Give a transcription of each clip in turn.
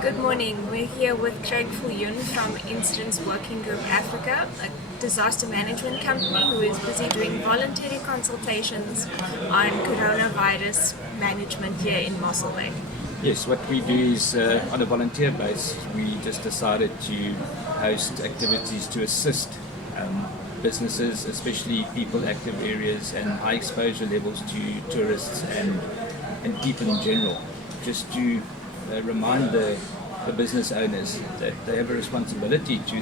Good morning. We're here with Craig Fulyoun from Incidents Working Group Africa, a disaster management company who is busy doing voluntary consultations on coronavirus management here in Mossel Bay. Yes, what we do is on a volunteer base, we just decided to host activities to assist businesses, especially people active areas and high exposure levels to tourists and people in general, just to remind the business owners that they have a responsibility to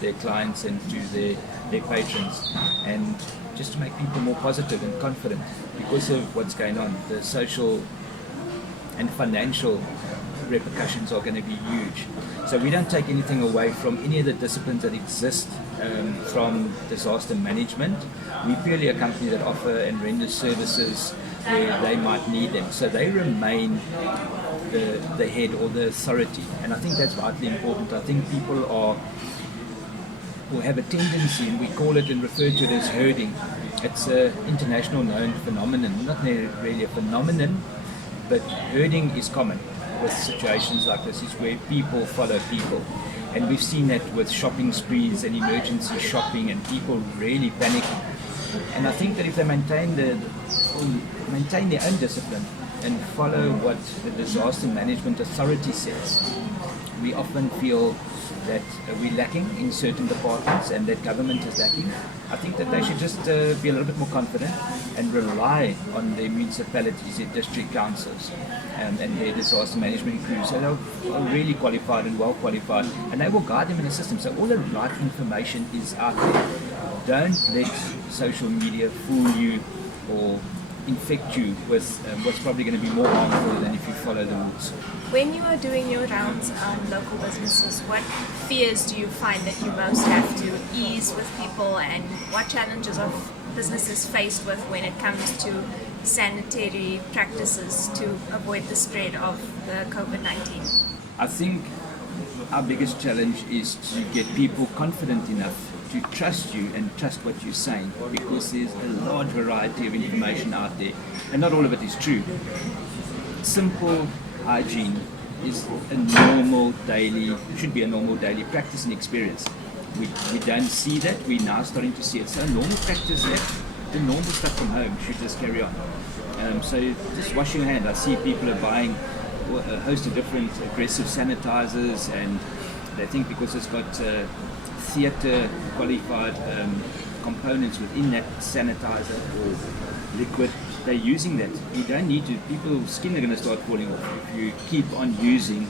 their clients and to their patrons, and just to make people more positive and confident because of what's going on. The social and financial repercussions are going to be huge. So we don't take anything away from any of the disciplines that exist from disaster management. We're purely a company that offer and render services where they might need them. So they remain the head or the authority, and I think that's vitally important. I think people will have a tendency, and we call it and refer to it as herding. It's an international known phenomenon, not really a phenomenon, but herding is common with situations like this, is where people follow people. And we've seen that with shopping sprees and emergency shopping and people really panicking. And I think that if they maintain their own discipline and follow what the disaster management authority says, we often feel that we're lacking in certain departments and that government is lacking. I think that they should just be a little bit more confident and rely on their municipalities, their district councils, and their disaster management crews. So they're really qualified and well qualified, and they will guide them in the system. So all the right information is out there. Don't let social media fool you or infect you with what's probably going to be more harmful than if you follow the rules. When you are doing your rounds on local businesses, what fears do you find that you most have to ease with people, and what challenges are businesses faced with when it comes to sanitary practices to avoid the spread of the COVID-19? I think our biggest challenge is to get people confident enough to trust you and trust what you're saying, because there's a large variety of information out there and not all of it is true. Simple hygiene is should be a normal daily practice and experience. We don't see that. We're now starting to see it. So a normal practice that the normal stuff from home should just carry on. So just wash your hand. I see people are buying a host of different aggressive sanitizers, and they think because it's got theatre qualified components within that sanitizer or liquid, they're using that. You don't need to. People's skin are going to start falling off if you keep on using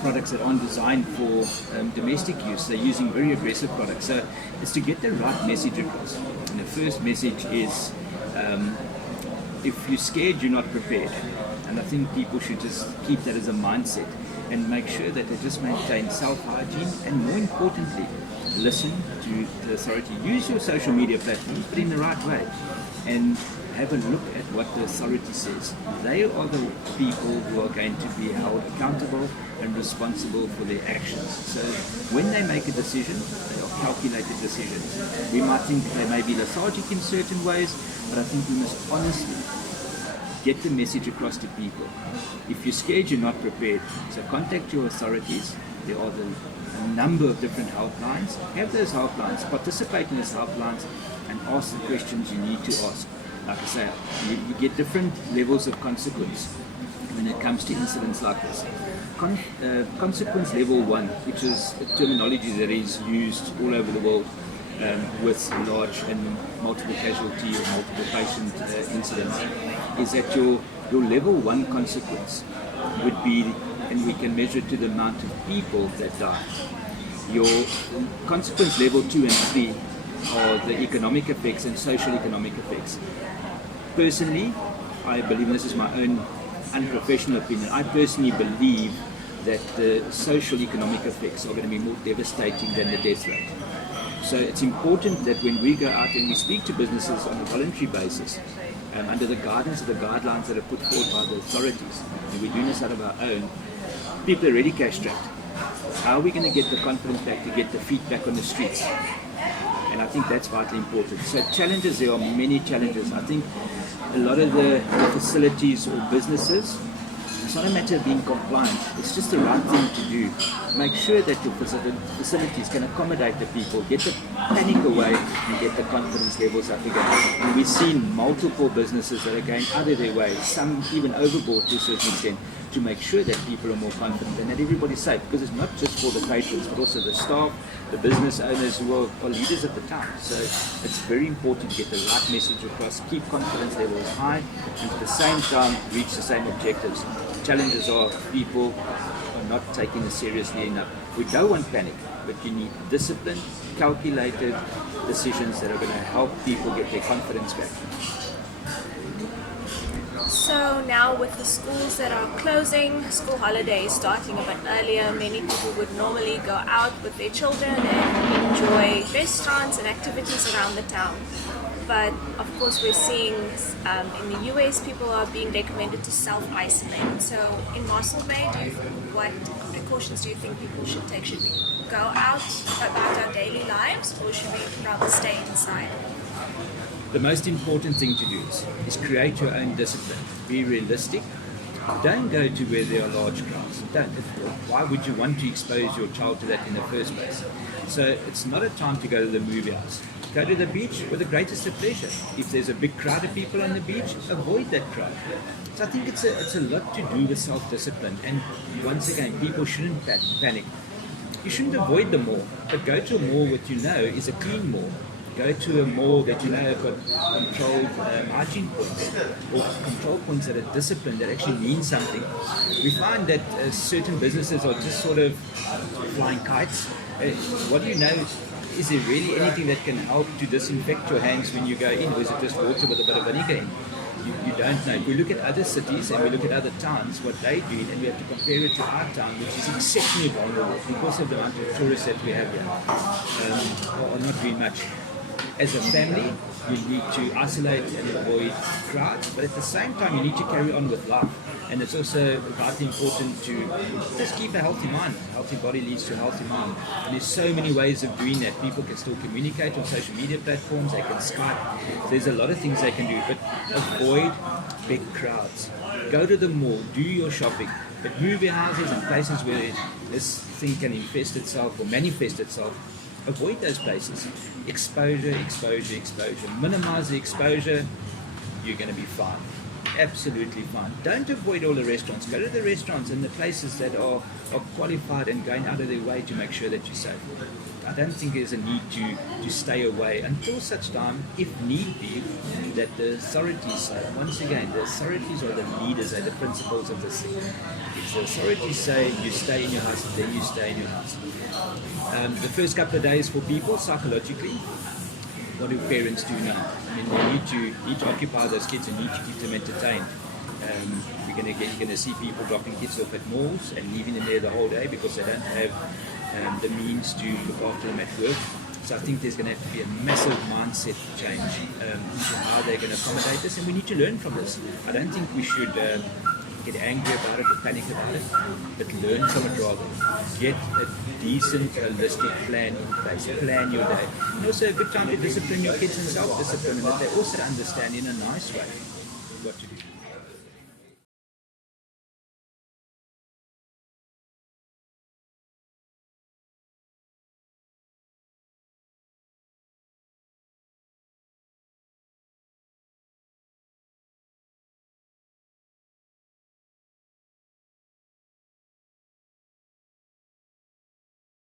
products that aren't designed for domestic use. They're using very aggressive products. So it's to get the right message across. And the first message is, if you're scared, you're not prepared. And I think people should just keep that as a mindset and make sure that they just maintain self-hygiene, and more importantly, listen to the authority. Use your social media platforms, but in the right way, and have a look at what the authority says. They are the people who are going to be held accountable and responsible for their actions. So when they make a decision, they are calculated decisions. We might think they may be lethargic in certain ways, but I think we must honestly get the message across to people. If you're scared, you're not prepared. So contact your authorities. There are a number of different helplines. Have those helplines, participate in those helplines, and ask the questions you need to ask. Like I say, you get different levels of consequence when it comes to incidents like this. Consequence level 1, which is a terminology that is used all over the world with large and multiple casualty or multiple patient incidents, is that your level 1 consequence would be, and we can measure it to the amount of people that die. Your consequence level 2 and 3 are the economic effects and social economic effects. Personally, I believe, and this is my own unprofessional opinion, I personally believe that the social economic effects are going to be more devastating than the death rate. So it's important that when we go out and we speak to businesses on a voluntary basis, under the guidance of the guidelines that are put forward by the authorities, and we're doing this out of our own, people are already cash-strapped. How are we going to get the confidence back to get the feet back on the streets? And I think that's vitally important. So challenges, there are many challenges. I think a lot of the facilities or businesses, not a matter of being compliant, it's just the right thing to do. Make sure that your facilities can accommodate the people, get the panic away and get the confidence levels up again. And we've seen multiple businesses that are going out of their way, some even overboard to a certain extent, to make sure that people are more confident and that everybody's safe, because it's not just for the patrons but also the staff, the business owners who are leaders at the town. So it's very important to get the right message across, keep confidence levels high, and at the same time reach the same objectives. Challenges are people are not taking this seriously enough. We don't want panic, but you need disciplined, calculated decisions that are going to help people get their confidence back. So now with the schools that are closing, school holidays starting a bit earlier, many people would normally go out with their children and enjoy restaurants and activities around the town. But of course we're seeing in the US people are being recommended to self-isolate. So in Mossel Bay, what precautions do you think people should take? Should we go out about our daily lives, or should we rather stay inside? The most important thing to do is create your own discipline. Be realistic. Don't go to where there are large crowds. Why would you want to expose your child to that in the first place? So it's not a time to go to the movie house. Go to the beach with the greatest of pleasure. If there's a big crowd of people on the beach, avoid that crowd. So I think it's a lot to do with self-discipline. And once again, people shouldn't panic. You shouldn't avoid the mall, but go to a mall that you know is a clean mall. Go to a mall that you know have got controlled hygiene points, or control points that are disciplined, that actually mean something. We find that certain businesses are just sort of flying kites. What do you know? Is there really anything that can help to disinfect your hands when you go in, or is it just water with a bit of vinegar in? You don't know. If we look at other cities and we look at other towns, what they do, and we have to compare it to our town, which is exceptionally vulnerable because of the amount of tourists that we have here, are not doing much. As a family, you need to isolate and avoid crowds, but at the same time you need to carry on with life. And it's also vitally important to just keep a healthy mind. A healthy body leads to a healthy mind. And there's so many ways of doing that. People can still communicate on social media platforms, they can Skype. There's a lot of things they can do, but avoid big crowds. Go to the mall, do your shopping, but movie houses and places where this thing can infest itself or manifest itself, avoid those places. Exposure. Minimize the exposure, you're going to be fine. Absolutely fine. Don't avoid all the restaurants. Go to the restaurants and the places that are qualified and going out of their way to make sure that you're safe. I don't think there's a need to stay away until such time, if need be, that the authorities say. Once again, the authorities are the leaders, are the principles of this thing. If the authorities say you stay in your house, then you stay in your house. The first couple of days for people, psychologically, what do parents do now? I mean, they need to occupy those kids and need to keep them entertained. You're going to see people dropping kids off at malls and leaving them there the whole day because they don't have the means to look after them at work. So I think there's going to have to be a massive mindset change into how they're going to accommodate this, and we need to learn from this. I don't think we should get angry about it or panic about it, but learn from it rather. Get a decent, holistic plan in place. Plan your day. And also a good time to discipline your kids and self-discipline, and that they also understand in a nice way what to do.